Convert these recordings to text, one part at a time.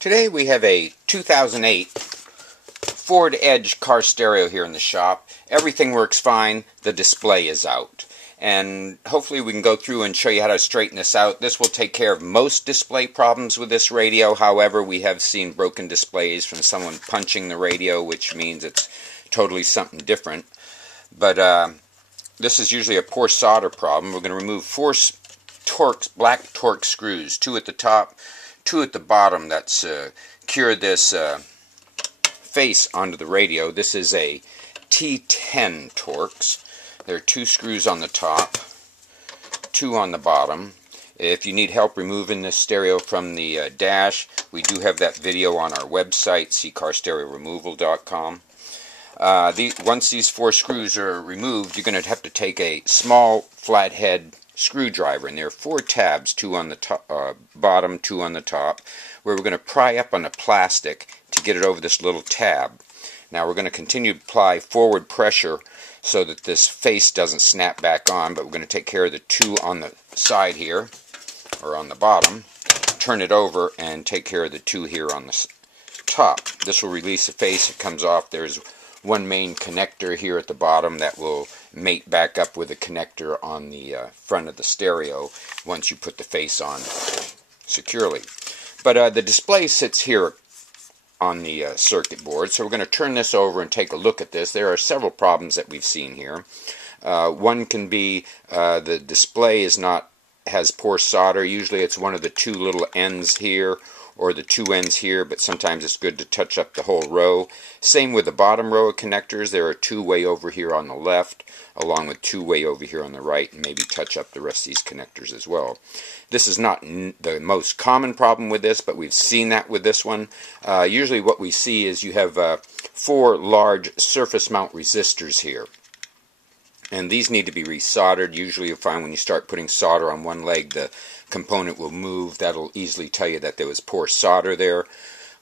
Today we have a 2008 Ford Edge car stereo here in the shop. Everything works fine, the display is out. And hopefully we can go through and show you how to straighten this out. This will take care of most display problems with this radio. However, we have seen broken displays from someone punching the radio, which means it's totally something different. But this is usually a poor solder problem. We're going to remove 4 black Torx screws, 2 at the top, 2 at the bottom. That's cured this face onto the radio. This is a T10 Torx. There are 2 screws on the top, 2 on the bottom. If you need help removing this stereo from the dash, we do have that video on our website, carstereoremoval.com. Once these 4 screws are removed, you're going to have to take a small flathead screwdriver, and there are 4 tabs, 2 on the top, bottom, 2 on the top, where we're going to pry up on the plastic to get it over this little tab. Now we're going to continue to apply forward pressure so that this face doesn't snap back on, but we're going to take care of the 2 on the side here, or on the bottom, turn it over, and take care of the 2 here on the top. This will release the face. It comes off. There's one main connector here at the bottom that will mate back up with a connector on the front of the stereo once you put the face on securely. But the display sits here on the circuit board, so we're going to turn this over and take a look at this. There are several problems that we've seen here. One can be the display has poor solder. Usually it's one of the 2 little ends here or the 2 ends here, but sometimes it's good to touch up the whole row. Same with the bottom row of connectors. There are 2 way over here on the left, along with 2 way over here on the right, and maybe touch up the rest of these connectors as well. This is not the most common problem with this, but we've seen that with this one. Usually what we see is you have 4 large surface mount resistors here. And these need to be resoldered. Usually you'll find when you start putting solder on one leg, the component will move. That'll easily tell you that there was poor solder there.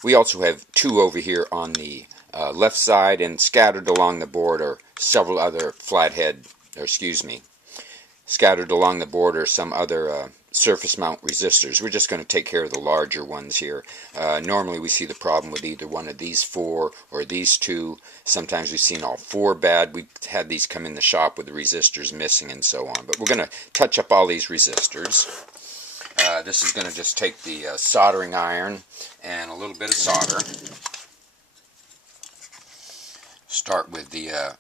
We also have 2 over here on the left side, and scattered along the board are several other scattered along the board are some other surface mount resistors. We're just going to take care of the larger ones here. Normally we see the problem with either one of these 4 or these 2. Sometimes we've seen all 4 bad. We've had these come in the shop with the resistors missing and so on. But we're going to touch up all these resistors. This is going to just take the soldering iron and a little bit of solder. Start with the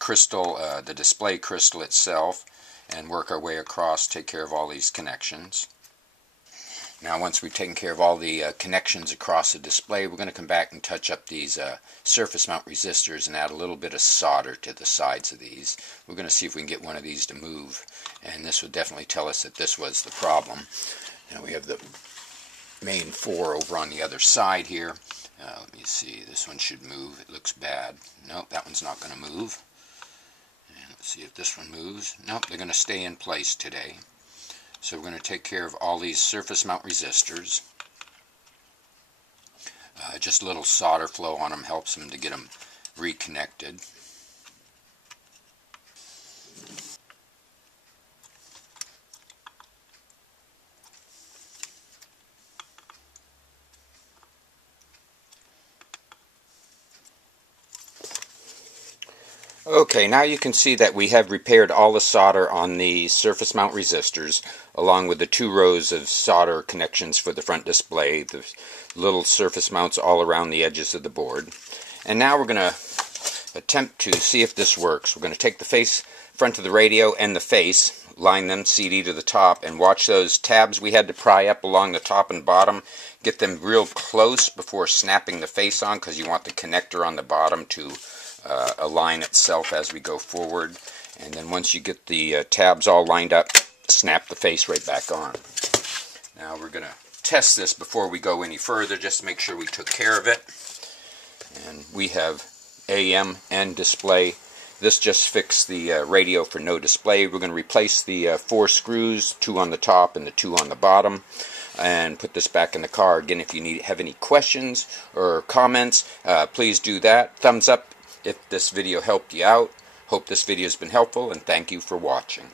crystal, the display crystal itself, and work our way across, take care of all these connections. Now once we've taken care of all the connections across the display, we're going to come back and touch up these surface mount resistors and add a little bit of solder to the sides of these. We're going to see if we can get one of these to move, and this would definitely tell us that this was the problem. Now we have the main 4 over on the other side here. Let me see, this one should move. It looks bad. Nope, that one's not going to move. Let's see if this one moves. Nope, they're going to stay in place today. So we're going to take care of all these surface mount resistors. Just a little solder flow on them helps them to get them reconnected. Okay, now you can see that we have repaired all the solder on the surface mount resistors, along with the 2 rows of solder connections for the front display, the little surface mounts all around the edges of the board. And now we're going to attempt to see if this works. We're going to take the front of the radio and the face, line them CD to the top, and watch those tabs we had to pry up along the top and bottom. Get them real close before snapping the face on, because you want the connector on the bottom to align itself as we go forward. And then once you get the tabs all lined up, snap the face right back on. Now we're going to test this before we go any further, just to make sure we took care of it. And we have AM and display. This just fixed the radio for no display. We're going to replace the 4 screws, 2 on the top and the 2 on the bottom, and put this back in the car. Again, if you have any questions or comments, please do that. Thumbs up if this video helped you out. Hope this video has been helpful, and thank you for watching.